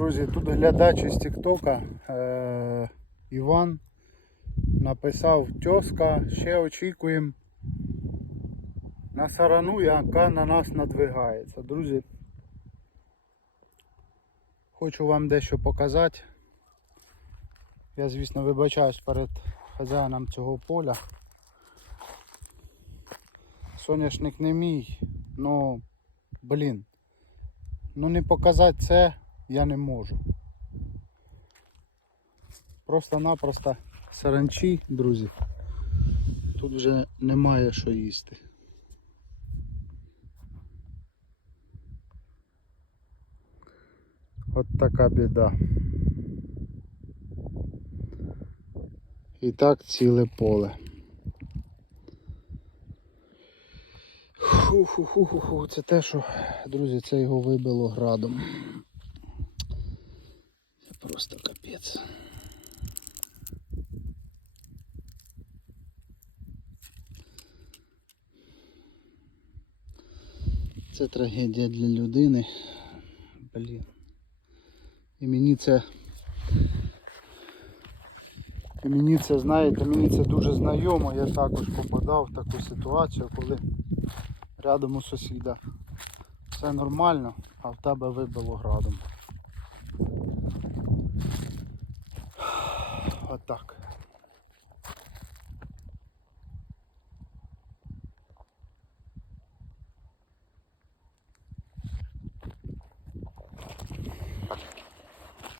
Друзі, тут глядач із Тіктока е- Іван написав тьоска, ще очікуємо на сарану, яка на нас надвигається. Друзі, хочу вам дещо показати. Я, звісно, вибачаюсь перед хазяїном цього поля. Соняшник не мій, ну, блін. Ну не показати це я не можу. Просто-напросто саранчі, друзі. Тут вже немає що їсти. От така біда. І так ціле поле. Фу-фу-фу-фу, це те, що, друзі, це його вибило градом. Просто капець. Це трагедія для людини. Блін. І мені це. І мені це, знаєте, мені це дуже знайомо. Я також попадав в таку ситуацію, коли рядом у сусіда все нормально, а в тебе вибило градом.